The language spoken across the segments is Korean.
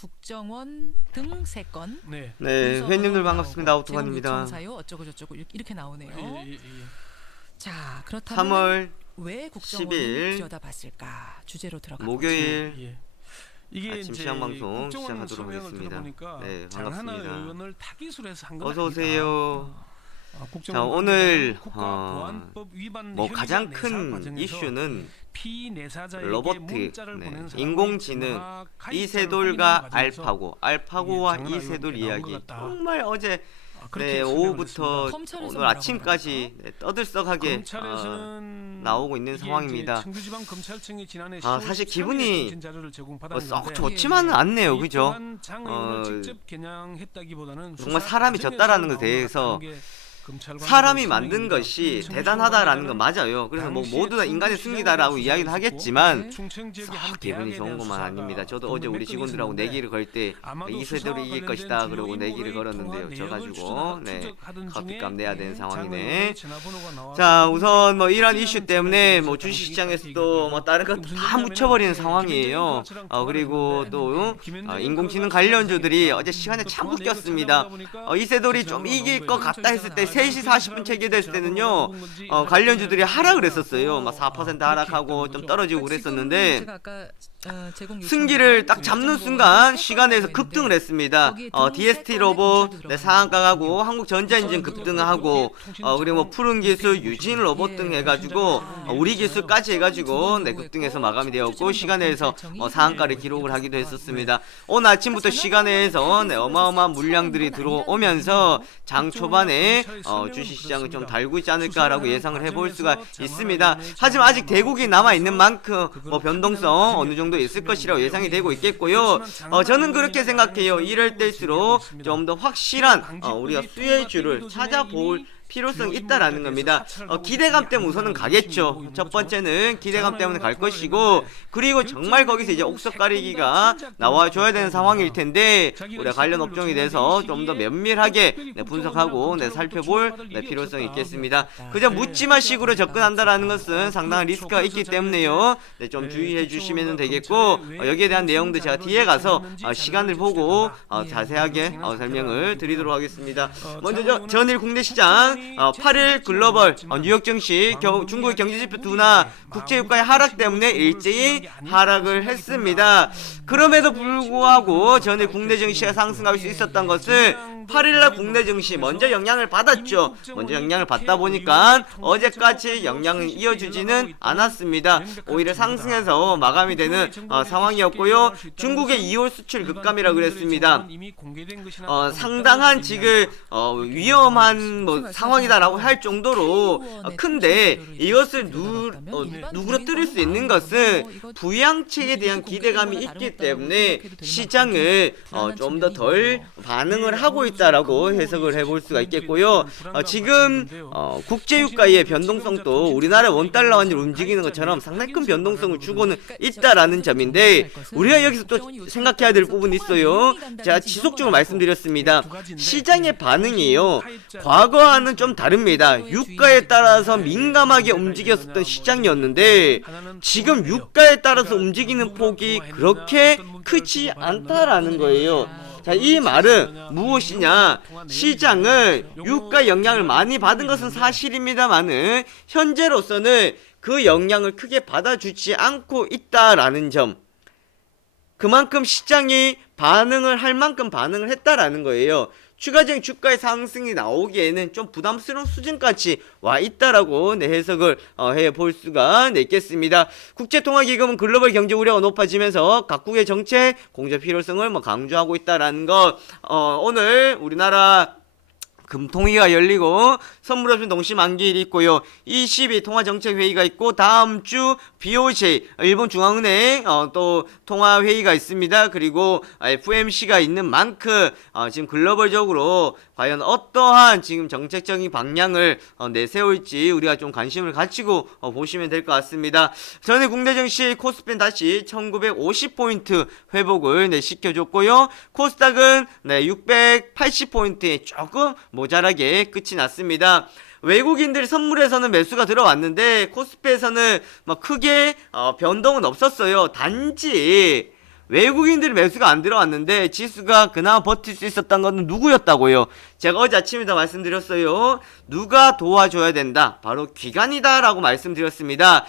국정원 등 3건. 네. 네, 회원님들 반갑습니다. 아우토관입니다. 사유 어쩌고 저쩌고 이렇게 나오네요. 예. 자, 그렇다면 3월 왜 국정원을 10일 들여다봤을까? 주제로 들어가 목요일 예. 이게 아침 이제 시장 방송 국정원 시작하도록 설명을 하겠습니다. 들어보니까 네, 장하나 반갑습니다. 의원을 타깃으로 해서 한건 어서 오세요. 국정원 자, 오늘 국가보안법 위반 뭐 혐의자 가장 내사 큰 과정에서 이슈는 피내사자에게 로버트, 문자를 보낸 사람이 인공지능 전화 가입자를 이세돌과 확인하는 과정에서 알파고와 장하나 이세돌 의원께 나온 이야기 것 같다. 정말 어제 그렇게 오후부터 검찰에서 오늘 뭐라고 아침까지 떠들썩하게 검찰에서는 나오고 있는 이게 상황입니다. 이제 청주지방검찰청이 지난해 사실 10월 기분이 13일에 자료를 썩 제공받았는데 좋지만은 않네요, 이 그죠? 또한 장 의원을 직접 겨냥했다기보다는 정말 수사 사람이 과정에서 졌다라는 것에 나온 것 대해서 같다는 게 검찰 사람이 관계자의 만든 설명입니다. 것이 청주 대단하다라는 건 관계자는 맞아요. 그래서 뭐 당시에 모두 다 인간의 청주 승리다라고 시장에 이야기는 수사했고, 하겠지만 충청 지역의 한 썩 기분이 대학에 좋은 대한 것만 수사가 아닙니다. 저도 좀 어제 몇 우리 건 직원들하고 있었는데 내기를 걸 때 아마도 이세돌이 이길 수사와 것이다 관련된 그러고 주요 내기를 인물의 걸었는데요. 통화 져가지고 내역을 네, 추적하던 커피값 중에 내야 되는 장 상황이네. 의원의 전화번호가 나와서 자, 우선 뭐 이런 확인하는 이슈 때문에 뭐 장면이 주식시장에서도 뭐 다른 것 무슨 다 얘기냐면은 묻혀버리는 이제 상황이에요. 김현정이 그리고 그거를 또 했는데 김현정이 인공지능 그걸 관련주들이 가지고 어제 시간에 그 참 통화 내역을 웃겼습니다. 찾아보니까 이세돌이 그 좀 전화가 이길 나온 것 거예요. 같다 했을 때 3시 40분 체결됐을 때는요. 건지 관련주들이 하락을 했었어요. 막 4% 그렇게 하락하고 했다는 좀 거죠. 떨어지고 그러니까 지금 그랬었는데 제가 아까 제공 승기를 딱 잡는 순간 시간에서 급등을 했습니다. DST 로봇 상한가 가고 한국전자인증 급등하고 그리고 뭐 푸른기술, 유진 로봇 등 해가지고 우리 기술까지 해가지고 급등해서 마감이 되었고 시간에서 상한가를 기록을 하기도 했었습니다. 오늘 아침부터 시간에서 어마어마한 물량들이 들어오면서 장 초반에 주식시장을 좀 달고 있지 않을까라고 예상을 해볼 수가 있습니다. 하지만 아직 대국이 남아있는 만큼 뭐 변동성 어느 정도 있을 것이라고 예상이 되고 있겠고요. 저는 그렇게 생각해요. 이럴 때일수록 좀 더 확실한 우리가 수혜주를 찾아볼 필요성이 있다라는 겁니다. 기대감 때문에 우선은 가겠죠. 첫 번째는 기대감 때문에 갈 것이고, 그리고 정말 거기서 이제 옥석 가리기가 나와줘야 되는 상황일 텐데 우리가 관련 업종에 대해서 좀 더 면밀하게 분석하고 살펴볼 필요성이 있겠습니다. 그저 묻지마식으로 접근한다라는 것은 상당한 리스크가 있기 때문에요. 좀 주의해 주시면 되겠고, 여기에 대한 내용도 제가 뒤에 가서 시간을 보고 자세하게 설명을 드리도록 하겠습니다. 먼저 전일 국내 시장 8일 글로벌 뉴욕 증시 중국의 경제지표 둔화 국제유가의 하락 때문에 일제히 하락을 했습니다. 그럼에도 불구하고 전일 국내 증시가 상승할 수 있었던 것은 8일날 국내 증시 먼저 영향을 받았죠. 먼저 영향을 받다 보니까 어제까지 영향을 이어주지는 않았습니다. 오히려 상승해서 마감이 되는 상황이었고요. 중국의 2월 수출 급감이라고 그랬습니다. 상당한 지금 위험한 상황이다라고 할 정도로 큰데, 이것을 누그러뜨릴 수 있는 것은 부양책에 대한 기대감이 있기 때문에 시장을 좀 더 덜 반응을 하고 있다라고 해석을 해볼 수가 있겠고요. 지금 국제유가의 변동성도 우리나라 원달러 환율 움직이는 것처럼 상당히 큰 변동성을 주고는 있다라는 점인데, 우리가 여기서 또 생각해야 될 부분이 있어요. 제가 지속적으로 말씀드렸습니다. 시장의 반응이요, 과거와는 좀 다릅니다. 유가에 따라서 민감하게 움직였었던 시장이었는데 지금 유가에 따라서 움직이는 폭이 그렇게 크지 않다라는 거예요. 자, 이 말은 무엇이냐? 시장은 유가 영향을 많이 받은 것은 사실입니다만은 현재로서는 그 영향을 크게 받아주지 않고 있다라는 점, 그만큼 시장이 반응을 할 만큼 반응을 했다라는 거예요. 추가적인 주가의 상승이 나오기에는 좀 부담스러운 수준까지 와 있다라고 해석을 해볼 수가 있겠습니다. 국제통화기금은 글로벌 경제 우려가 높아지면서 각국의 정책 공조 필요성을 강조하고 있다라는 것. 오늘 우리나라 금통위가 열리고 선물없이 동시 만기일이 있고요. 22 통화정책회의가 있고 다음 주 BOJ 일본 중앙은행 또 통화회의가 있습니다. 그리고 FMC가 있는 만큼 지금 글로벌적으로 과연 어떠한 지금 정책적인 방향을 내세울지 우리가 좀 관심을 가지고 보시면 될 것 같습니다. 전에 국내 증시 코스피는 다시 1950포인트 회복을 시켜줬고요. 코스닥은 680포인트에 조금 모자라게 끝이 났습니다. 외국인들 선물에서는 매수가 들어왔는데 코스피에서는 크게 변동은 없었어요. 단지 외국인들이 매수가 안 들어왔는데 지수가 그나마 버틸 수 있었던 건 누구였다고요? 제가 어제 아침에도 말씀드렸어요. 누가 도와줘야 된다? 바로 기관이다 라고 말씀드렸습니다.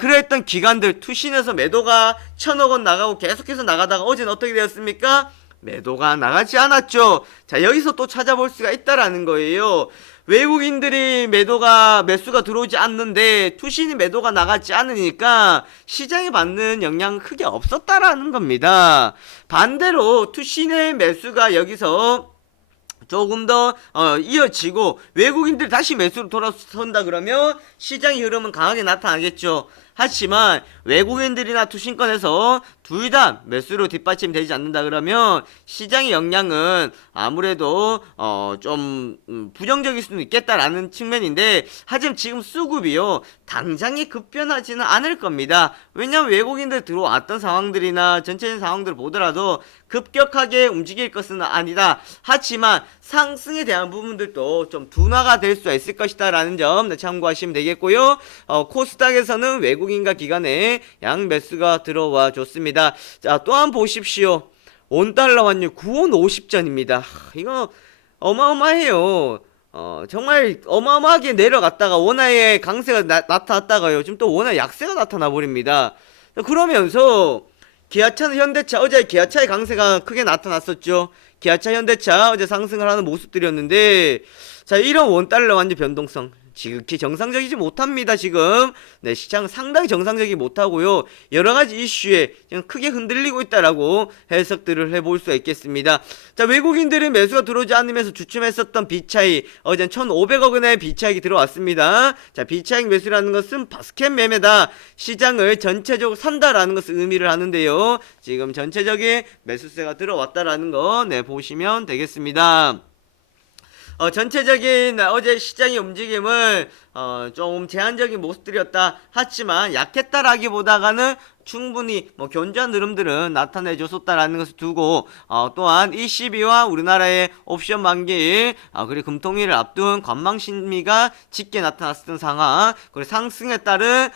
그랬던 기관들 투신에서 매도가 1000억원 나가고 계속해서 나가다가 어제는 어떻게 되었습니까? 매도가 나가지 않았죠. 자, 여기서 또 찾아볼 수가 있다라는 거예요. 외국인들이 매수가 들어오지 않는데 투신이 매도가 나가지 않으니까 시장에 받는 영향은 크게 없었다라는 겁니다. 반대로 투신의 매수가 여기서 조금 더 이어지고 외국인들이 다시 매수로 돌아선다 그러면 시장의 흐름은 강하게 나타나겠죠. 하지만 외국인들이나 투신권에서 둘 다 매수로 뒷받침되지 않는다 그러면 시장의 영향은 아무래도 좀 부정적일 수는 있겠다라는 측면인데, 하지만 지금 수급이요 당장에 급변하지는 않을 겁니다. 왜냐하면 외국인들 들어왔던 상황들이나 전체적인 상황들을 보더라도 급격하게 움직일 것은 아니다. 하지만 상승에 대한 부분들도 좀 둔화가 될 수 있을 것이다 라는 점 참고하시면 되겠고요. 코스닥에서는 외국인과 기관의 양매수가 들어와 줬습니다. 자, 또한 보십시오. 원달러 환율 9원 50전입니다. 이거 어마어마해요. 정말 어마어마하게 내려갔다가 원화의 강세가 나타났다가요 지금 또 원화 약세가 나타나 버립니다. 그러면서 기아차는 현대차, 어제 기아차의 강세가 크게 나타났었죠. 기아차, 현대차 어제 상승을 하는 모습들이었는데, 자, 이런 원달러 환율 변동성 지극히 정상적이지 못합니다. 지금 시장은 상당히 정상적이지 못하고요, 여러가지 이슈에 크게 흔들리고 있다라고 해석들을 해볼 수 있겠습니다. 자, 외국인들이 매수가 들어오지 않으면서 주춤했었던 비차익, 어젠 1500억원의 비차익이 들어왔습니다. 자, 비차익 매수라는 것은 바스켓 매매다, 시장을 전체적으로 산다라는 것을 의미를 하는데요, 지금 전체적인 매수세가 들어왔다라는 거 보시면 되겠습니다. 전체적인 어제 시장의 움직임을 좀 제한적인 모습들이었다 하지만 약했다라기보다는 충분히 견조한 흐름들은 나타내 줬었다라는 것을 두고, 또한 ECB와 우리나라의 옵션 만기, 그리고 금통위를 앞둔 관망 심리가 짙게 나타났었던 상황, 그리고 상승에 따른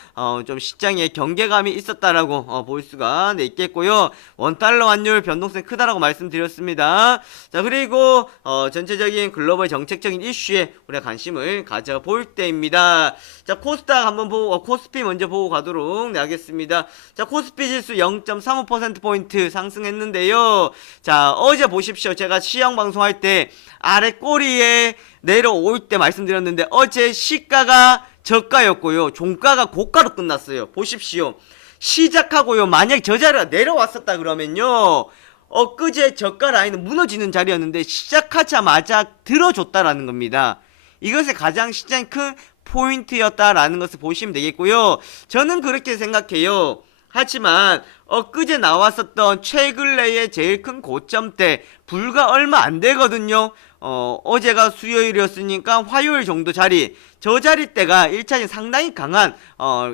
좀 시장에 경계감이 있었다라고 볼 수가 있겠고요. 원달러 환율 변동성이 크다라고 말씀드렸습니다. 자, 그리고 전체적인 글로벌 정책적인 이슈에 우리가 관심을 가져볼 때입니다. 자, 코스닥 한번 보고, 코스피 먼저 보고 가도록 하겠습니다. 자, 코스피 지수 0.35%포인트 상승했는데요. 자, 어제 보십시오. 제가 시황 방송할 때 아래 꼬리에 내려올 때 말씀드렸는데, 어제 시가가 저가였고요, 종가가 고가로 끝났어요. 보십시오. 시작하고요, 만약 저 자리가 내려왔었다 그러면요, 엊그제 저가 라인은 무너지는 자리였는데 시작하자마자 들어줬다라는 겁니다. 이것이 가장 시장이 큰 포인트였다라는 것을 보시면 되겠고요. 저는 그렇게 생각해요. 하지만 엊그제 나왔었던 최근래의 제일 큰 고점대 불과 얼마 안 되거든요. 어제가 수요일이었으니까 화요일 정도 자리, 저 자리대가 1차적인 상당히 강한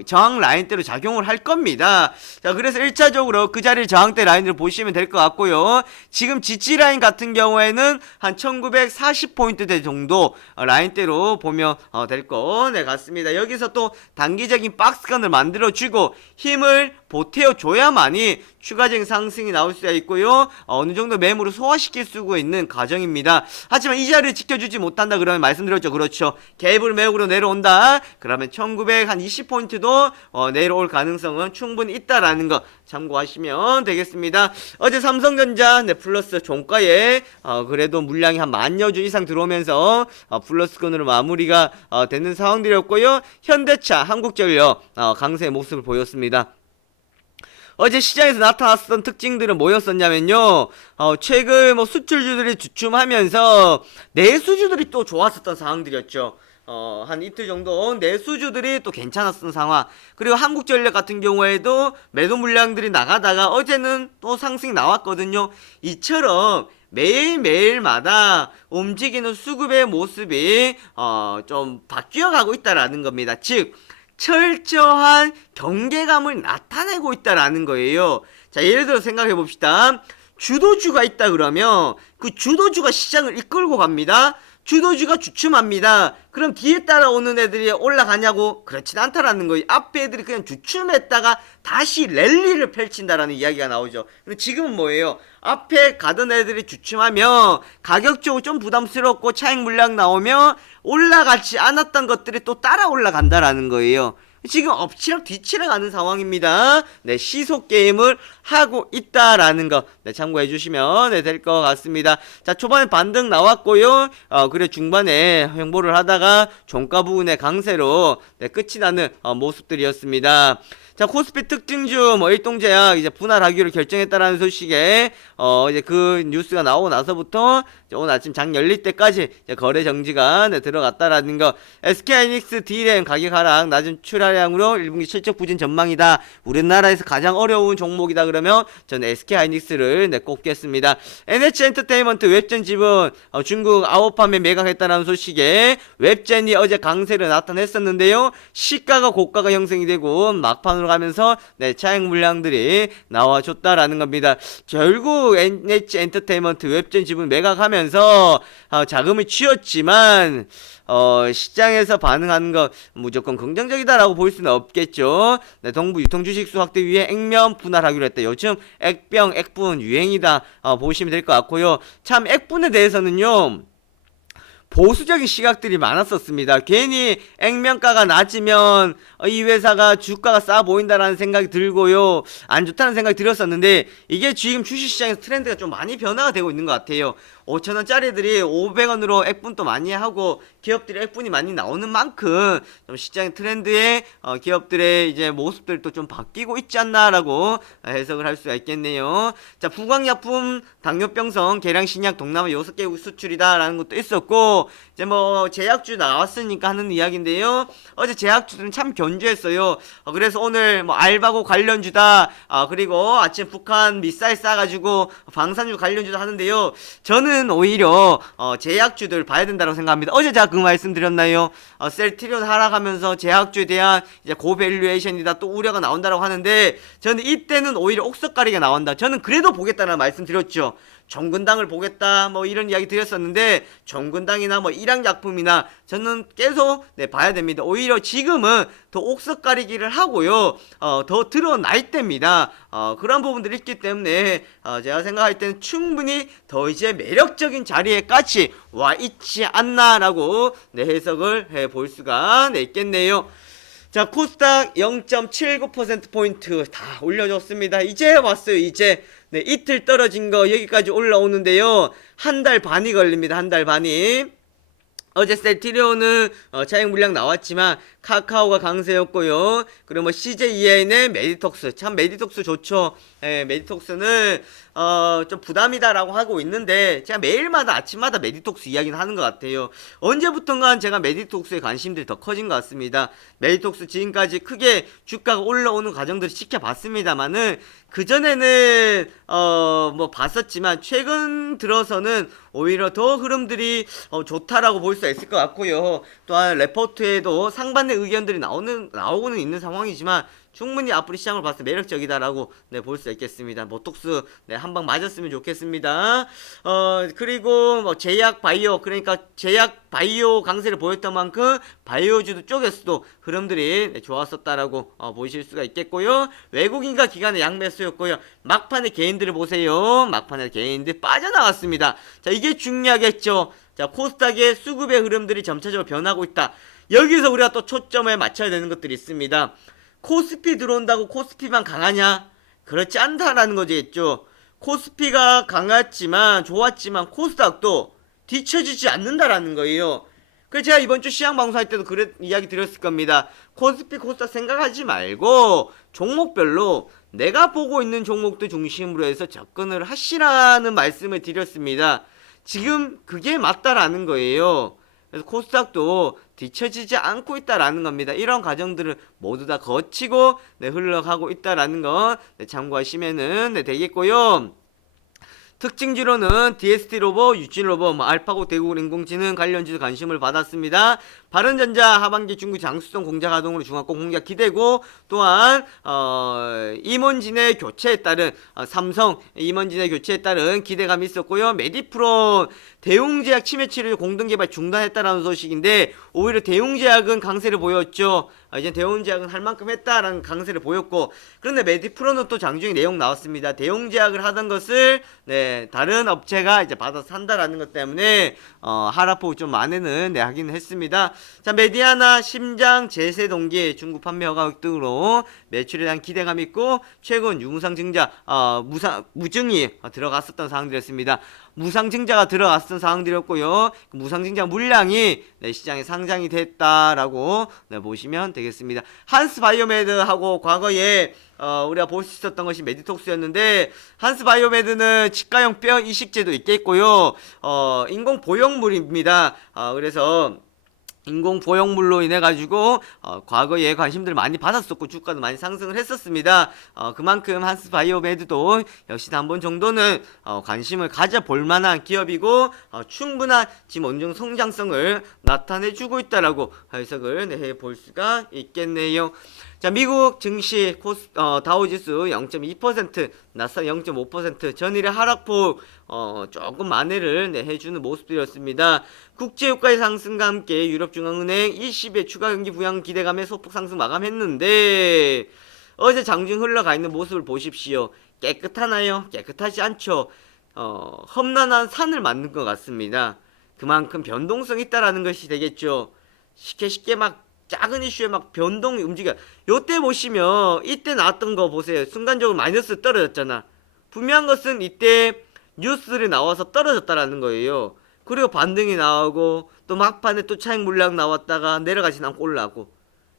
저항 라인대로 작용을 할 겁니다. 자, 그래서 1차적으로 그 자리 저항대 라인을 보시면 될 것 같고요. 지금 지지 라인 같은 경우에는 한 1940포인트대 정도 라인대로 보면 될 것 같습니다. 여기서 또 단기적인 박스권을 만들어주고 힘을 보태어줘야만이 추가적인 상승이 나올 수가 있고요, 어느 정도 매물을 소화시킬 수 있는 과정입니다. 하지만 이 자리를 지켜주지 못한다 그러면 말씀드렸죠. 그렇죠. 갭을 매우로 내려온다 그러면 1920포인트도 내려올 가능성은 충분히 있다라는 거 참고하시면 되겠습니다. 어제 삼성전자 플러스 종가에 그래도 물량이 한 10,000여 주 이상 들어오면서 플러스권으로 마무리가 되는 상황들이었고요. 현대차, 한국전력 강세의 모습을 보였습니다. 어제 시장에서 나타났던 특징들은 뭐였었냐면요, 최근 수출주들이 주춤하면서 내수주들이 또 좋았었던 상황들이었죠. 한 이틀 정도 내수주들이 또 괜찮았던 상황, 그리고 한국전력 같은 경우에도 매도 물량들이 나가다가 어제는 또 상승이 나왔거든요. 이처럼 매일매일마다 움직이는 수급의 모습이 좀 바뀌어가고 있다라는 겁니다. 즉 철저한 경계감을 나타내고 있다라는 거예요. 자, 예를 들어 생각해 봅시다. 주도주가 있다 그러면 그 주도주가 시장을 이끌고 갑니다. 주도주가 주춤합니다. 그럼 뒤에 따라오는 애들이 올라가냐고? 그렇진 않다라는 거예요. 앞에 애들이 그냥 주춤했다가 다시 랠리를 펼친다라는 이야기가 나오죠. 근데 지금은 뭐예요? 앞에 가던 애들이 주춤하면 가격적으로 좀 부담스럽고 차익 물량 나오면 올라가지 않았던 것들이 또 따라 올라간다라는 거예요. 지금 엎치락 뒤치락 하는 상황입니다. 네, 시속 게임을 하고 있다라는 거, 네, 참고해 주시면 네, 될 것 같습니다. 자, 초반에 반등 나왔고요. 그래 중반에 횡보를 하다가 종가 부근의 강세로 네, 끝이 나는 모습들이었습니다. 자, 코스피 특징주 뭐 일동제약 이제 분할하기로 결정했다라는 소식에 이제 그 뉴스가 나오고 나서부터 이제 오늘 아침 장 열릴 때까지 이제 거래 정지가 네, 들어갔다라는 거. SK하이닉스 D램 가격 하락, 낮은 출하량으로 1분기 실적 부진 전망이다. 우리나라에서 가장 어려운 종목이다 그러면 저는 SK하이닉스를 네, 꼽겠습니다. NH엔터테인먼트 웹젠 지분 중국 아오팜에 매각했다는 소식에 웹젠이 어제 강세를 나타냈었는데요. 시가가 고가가 형성이 되고 막판으로 가면서 네, 차익 물량들이 나와줬다라는 겁니다. 결국 NH엔터테인먼트 웹젠 지분 매각하면서 자금을 쥐었지만 시장에서 반응하는 거 무조건 긍정적이다라고 볼 수는 없겠죠. 네, 동부 유통주식수 확대 위해 액면 분할하기로 했다. 요즘 액병, 액분 유행이다 보시면 될 것 같고요. 참 액분에 대해서는요, 보수적인 시각들이 많았었습니다. 괜히 액면가가 낮으면 이 회사가 주가가 싸 보인다라는 생각이 들고요, 안 좋다는 생각이 들었었는데 이게 지금 주식시장에서 트렌드가 좀 많이 변화가 되고 있는 것 같아요. 5,000원짜리들이 500원으로 액분도 많이 하고 기업들이 액분이 많이 나오는 만큼 좀 시장 트렌드에 기업들의 이제 모습들도 좀 바뀌고 있지 않나라고 해석을 할 수가 있겠네요. 자, 부광약품 당뇨병성 계량신약 동남아 6개국 수출이다라는 것도 있었고, 이제 뭐 제약주 나왔으니까 하는 이야기인데요. 어제 제약주들은 참 견주했어요. 그래서 오늘 뭐 알바고 관련주다, 그리고 아침 북한 미사일 쏴가지고 방산주 관련주도 하는데요. 저는 오히려 제약주들 봐야 된다고 생각합니다. 어제 제가 그 말씀 드렸나요? 셀트리온 하락하면서 제약주에 대한 이제 고밸류에이션이다 또 우려가 나온다라고 하는데, 저는 이때는 오히려 옥석가리가 나온다, 저는 그래도 보겠다는 말씀 드렸죠. 종근당을 보겠다 뭐 이런 이야기 드렸었는데, 종근당이나 뭐 일양약품이나 저는 계속 네, 봐야 됩니다. 오히려 지금은 더 옥석가리기를 하고요, 더 드러나 있답니다. 그런 부분들이 있기 때문에 제가 생각할 때는 충분히 더 이제 매력적인 자리에까지 와 있지 않나라고 네, 해석을 해볼 수가 네, 있겠네요. 자, 코스닥 0.79%포인트 다 올려줬습니다. 이제 왔어요, 이제. 네, 이틀 떨어진 거 여기까지 올라오는데요. 한 달 반이 걸립니다, 한 달 반이. 어제 셀트리온은 차익 물량 나왔지만 카카오가 강세였고요. 그리고 뭐 CJEN의 메디톡스, 참 메디톡스 좋죠. 예, 메디톡스는 좀 부담이다라고 하고 있는데 제가 매일마다 아침마다 메디톡스 이야기는 하는 것 같아요. 언제부턴가 제가 메디톡스에 관심들이 더 커진 것 같습니다. 메디톡스 지금까지 크게 주가가 올라오는 과정들을 지켜봤습니다만은 그전에는 뭐 봤었지만 최근 들어서는 오히려 더 흐름들이 좋다라고 볼 수가 있을 것 같고요. 또한 레포트에도 상반된 의견들이 나오고는 있는 상황이지만 충분히 앞으로 시장을 봤을 때 매력적이다라고 네, 볼 수 있겠습니다. 모톡스 네, 한 방 맞았으면 좋겠습니다. 그리고 뭐 제약 바이오, 그러니까 제약 바이오 강세를 보였던 만큼 바이오주도 쪽에서도 흐름들이 네, 좋았었다라고 보실 수가 있겠고요. 외국인과 기관의 양매수였고요. 막판에 개인들을 보세요. 막판에 개인들 빠져나왔습니다. 자, 이게 중요하겠죠. 자, 코스닥의 수급의 흐름들이 점차적으로 변하고 있다. 여기서 우리가 또 초점을 맞춰야 되는 것들이 있습니다. 코스피 들어온다고 코스피만 강하냐? 그렇지 않다라는 거겠죠. 코스피가 강했지만 좋았지만 코스닥도 뒤처지지 않는다라는 거예요. 그래서 제가 이번 주 시장 방송할 때도 그런 이야기 드렸을 겁니다. 코스피 코스닥 생각하지 말고 종목별로 내가 보고 있는 종목들 중심으로 해서 접근을 하시라는 말씀을 드렸습니다. 지금 그게 맞다라는 거예요. 그래서 코스닥도 뒤처지지 않고 있다라는 겁니다. 이런 과정들을 모두 다 거치고 네, 흘러가고 있다라는 거 네, 참고하시면은 네, 되겠고요. 특징주로는 DST 로봇, 유진 로봇, 알파고 대국인 인공지능 관련주도 관심을 받았습니다. 바른전자 하반기 중국 장수성 공장 가동으로 중화권 공략 기대고, 또한 임원진의 교체에 따른 삼성 임원진의 교체에 따른 기대감이 있었고요. 메디프론 대웅제약 치매 치료 공동 개발 중단했다라는 소식인데, 오히려 대웅제약은 강세를 보였죠. 이제 대웅제약은 할 만큼 했다라는 강세를 보였고, 그런데 메디프론은 또 장중에 내용 나왔습니다. 대웅제약을 하던 것을 다른 업체가 이제 받아서 산다라는 것 때문에 하락폭 좀 만회는 하긴 했습니다. 자, 메디아나 심장 제세 동기 중국 판매 허가 등으로 매출에 대한 기대감이 있고, 최근 유무상 증자 무증이 들어갔었던 사항들이었습니다. 무상 증자가 들어갔던 사항들이었고요. 무상 증자 물량이 시장에 상장이 됐다라고 보시면 되겠습니다. 한스바이오메드하고 과거에 우리가 볼 수 있었던 것이 메디톡스였는데, 한스바이오메드는 치과용 뼈 이식제도 있겠고요. 인공 보형물입니다. 그래서 인공 보형물로 인해 가지고 과거에 관심들을 많이 받았었고 주가도 많이 상승을 했었습니다. 그만큼 한스바이오메드도 역시 한번 정도는 관심을 가져볼 만한 기업이고, 충분한 지금 어느 정도 성장성을 나타내주고 있다라고 해석을 해볼 수가 있겠네요. 자, 미국 증시 다우지수 0.2%, 나스닥 0.5%, 전일의 하락폭 조금 만회를 해주는 모습들이었습니다. 국제유가의 상승과 함께 유럽중앙은행 20의 추가 경기 부양 기대감에 소폭 상승 마감했는데, 어제 장중 흘러가 있는 모습을 보십시오. 깨끗하나요? 깨끗하지 않죠. 험난한 산을 만든 것 같습니다. 그만큼 변동성이 있다라는 것이 되겠죠. 쉽게 막 작은 이슈에 막 변동이 움직여. 요때 보시면 이때 나왔던 거 보세요. 순간적으로 마이너스 떨어졌잖아. 분명한 것은 이때 뉴스들이 나와서 떨어졌다라는 거예요. 그리고 반등이 나오고, 또 막판에 또 차익 물량 나왔다가 내려가진 않고 올라가고,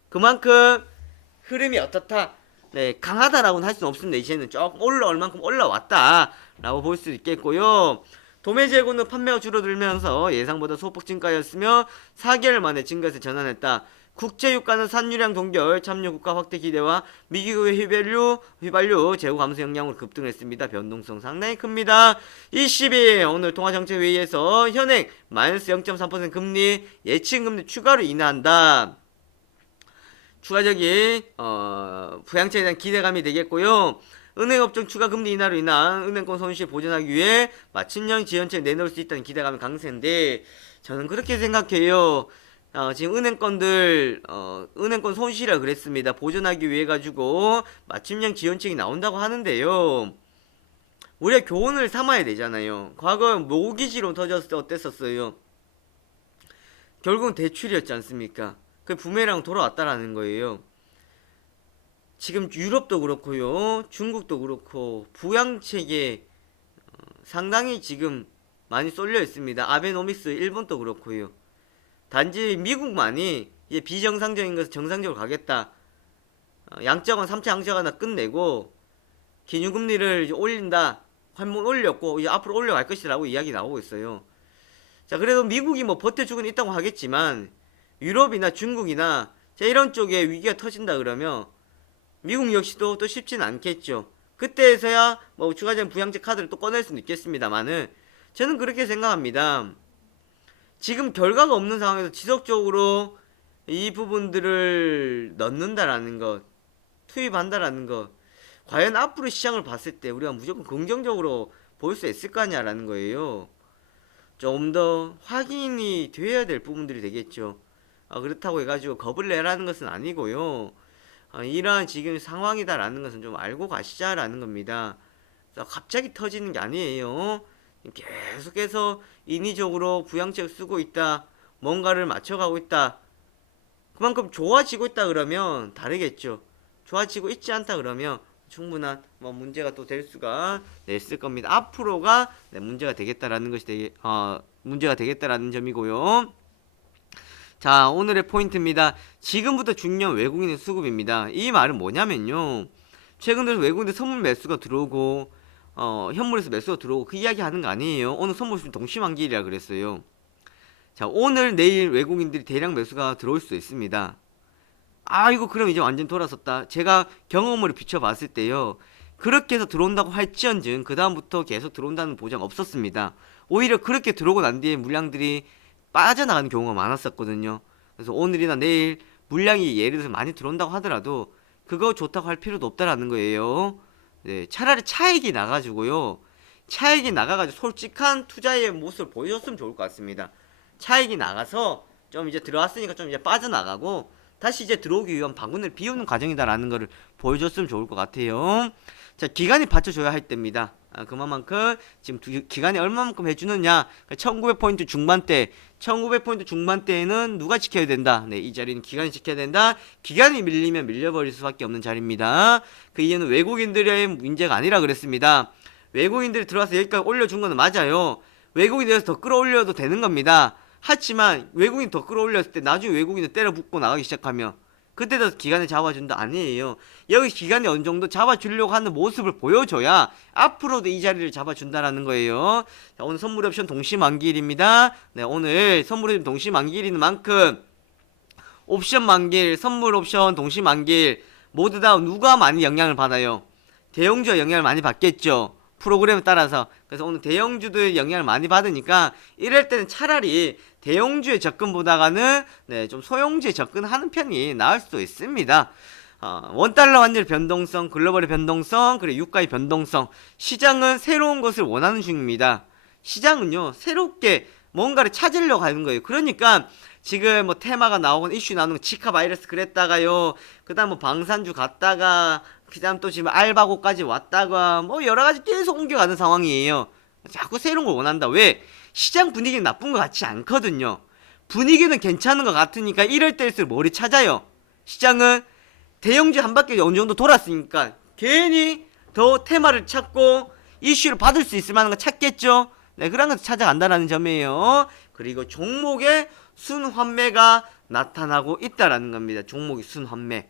그만큼 흐름이 어떻다, 강하다라고는 할 수는 없습니다. 이제는 조금 올라올 만큼 올라왔다라고 볼 수 있겠고요. 도매 재고는 판매가 줄어들면서 예상보다 소폭 증가였으며 4개월 만에 증가세 전환했다. 국제유가는 산유량 동결, 참여국가 확대 기대와 미국의 휘발유 재고 감소 영향으로 급등했습니다. 변동성 상당히 큽니다. 20일 오늘 통화정책회의에서 현행 마이너스 0.3% 금리 예측금리 추가로 인하한다. 추가적인 부양책에 대한 기대감이 되겠고요. 은행업종 추가 금리 인하로 인한 은행권 손실 보전하기 위해 맞춤형 지원책을 내놓을 수 있다는 기대감이 강세인데, 저는 그렇게 생각해요. 지금 은행권 손실이라 그랬습니다. 보전하기 위해 가지고 맞춤형 지원책이 나온다고 하는데요. 우리가 교훈을 삼아야 되잖아요. 과거 모기지론 터졌을 때 어땠었어요? 결국은 대출이었지 않습니까? 그 부메랑 돌아왔다라는 거예요. 지금 유럽도 그렇고요, 중국도 그렇고 부양책에 상당히 지금 많이 쏠려 있습니다. 아베노믹스 일본도 그렇고요. 단지 미국만이 이제 비정상적인 것을 정상적으로 가겠다. 양적완 3차 양적완 다 끝내고 기준금리를 이제 올린다. 한번 올렸고 이제 앞으로 올려갈 것이라고 이야기 나오고 있어요. 자, 그래도 미국이 뭐 버텨주고는 있다고 하겠지만 유럽이나 중국이나 자, 이런 쪽에 위기가 터진다 그러면 미국 역시도 또 쉽지는 않겠죠. 그때에서야 뭐 추가적인 부양책 카드를 또 꺼낼 수는 있겠습니다만은 저는 그렇게 생각합니다. 지금 결과가 없는 상황에서 지속적으로 이 부분들을 넣는다라는 것, 투입한다라는 것, 과연 앞으로 시장을 봤을 때 우리가 무조건 긍정적으로 볼 수 있을 거냐라는 거예요. 좀 더 확인이 돼야 될 부분들이 되겠죠. 그렇다고 해가지고 겁을 내라는 것은 아니고요. 이러한 지금 상황이다라는 것은 좀 알고 가시자라는 겁니다. 갑자기 터지는 게 아니에요. 계속해서 인위적으로 부양책을 쓰고 있다, 뭔가를 맞춰가고 있다, 그만큼 좋아지고 있다 그러면 다르겠죠. 좋아지고 있지 않다 그러면 충분한 뭐 문제가 또 될 수가 있을 겁니다. 앞으로가 문제가 되겠다라는 것이 문제가 되겠다라는 점이고요. 자, 오늘의 포인트입니다. 지금부터 중요한 외국인의 수급입니다. 이 말은 뭐냐면요, 최근 들어서 외국인들 선물 매수가 들어오고 현물에서 매수가 들어오고 그 이야기 하는 거 아니에요. 오늘 선물 동시만기일이라 그랬어요. 자, 오늘 내일 외국인들이 대량 매수가 들어올 수 있습니다. 이거 그럼 이제 완전 돌아섰다. 제가 경험으로 비춰봤을 때요, 그렇게 해서 들어온다고 할지언정 그 다음부터 계속 들어온다는 보장 없었습니다. 오히려 그렇게 들어오고 난 뒤에 물량들이 빠져나가는 경우가 많았었거든요. 그래서 오늘이나 내일 물량이 예를 들어서 많이 들어온다고 하더라도 그거 좋다고 할 필요도 없다라는 거예요. 네, 차라리 차익이 나가지고요. 차익이 나가가지고 솔직한 투자의 모습을 보여줬으면 좋을 것 같습니다. 차익이 나가서 좀 이제 들어왔으니까 좀 이제 빠져나가고 다시 이제 들어오기 위한 바구니를 비우는 과정이다라는 거를 보여줬으면 좋을 것 같아요. 자, 기간이 받쳐줘야 할 때입니다. 그만큼 지금 기간이 얼마만큼 해주느냐. 1900포인트 중반대 1900포인트 중반대에는 누가 지켜야 된다. 네, 이 자리는 기간이 지켜야 된다. 기간이 밀리면 밀려버릴 수밖에 없는 자리입니다. 그 이유는 외국인들의 문제가 아니라 그랬습니다. 외국인들이 들어와서 여기까지 올려준 거는 맞아요. 외국인이 들어서 더 끌어올려도 되는 겁니다. 하지만 외국인 더 끌어올렸을 때 나중에 외국인을 때려 붓고 나가기 시작하면 그때 더 기간을 잡아준다 아니에요. 여기 기간이 어느 정도 잡아주려고 하는 모습을 보여줘야 앞으로도 이 자리를 잡아준다라는 거예요. 자, 오늘 선물 옵션 동시만기일입니다. 네, 오늘 선물 옵션 동시만기일인 만큼 옵션 만기일, 선물 옵션 동시만기일 모두 다 누가 많이 영향을 받아요? 대형주가 영향을 많이 받겠죠. 프로그램에 따라서. 그래서 오늘 대형주들 영향을 많이 받으니까 이럴 때는 차라리 대형주의 접근보다가는 네, 좀 소형주에 접근하는 편이 나을 수도 있습니다. 원달러 환율 변동성, 글로벌의 변동성, 그리고 유가의 변동성. 시장은 새로운 것을 원하는 중입니다. 시장은요, 새롭게 뭔가를 찾으려고 하는 거예요. 그러니까 지금 뭐 테마가 나오고 이슈 나오는 거 지카 바이러스 그랬다가요. 그다음 뭐 방산주 갔다가 그다음 또 지금 알바고까지 왔다가 뭐 여러 가지 계속 옮겨가는 상황이에요. 자꾸 새로운 걸 원한다. 왜? 시장 분위기는 나쁜 것 같지 않거든요. 분위기는 괜찮은 것 같으니까 이럴 때일수록 뭐를 찾아요? 시장은 대형주 한 바퀴 어느 정도 돌았으니까 괜히 더 테마를 찾고 이슈를 받을 수 있을 만한 거 찾겠죠. 네, 그런 것을 찾아간다는 점이에요. 그리고 종목의 순환매가 나타나고 있다라는 겁니다. 종목의 순환매.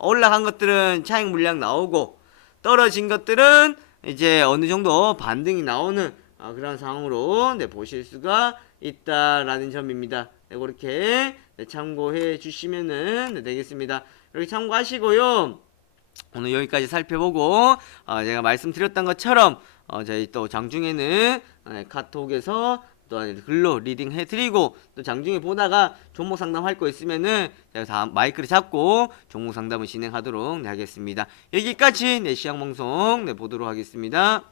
올라간 것들은 차익 물량 나오고 떨어진 것들은 이제 어느 정도 반등이 나오는 그런 상황으로 네, 보실 수가 있다라는 점입니다. 네, 그렇게 네, 참고해 주시면은 네, 되겠습니다. 이렇게 참고하시고요. 오늘 여기까지 살펴보고 제가 말씀드렸던 것처럼 저희 또 장중에는 카톡에서 또 글로 리딩 해드리고 또 장중에 보다가 종목 상담할 거 있으면은 제가 다 마이크를 잡고 종목 상담을 진행하도록 하겠습니다. 여기까지 네, 시황방송 네, 보도록 하겠습니다.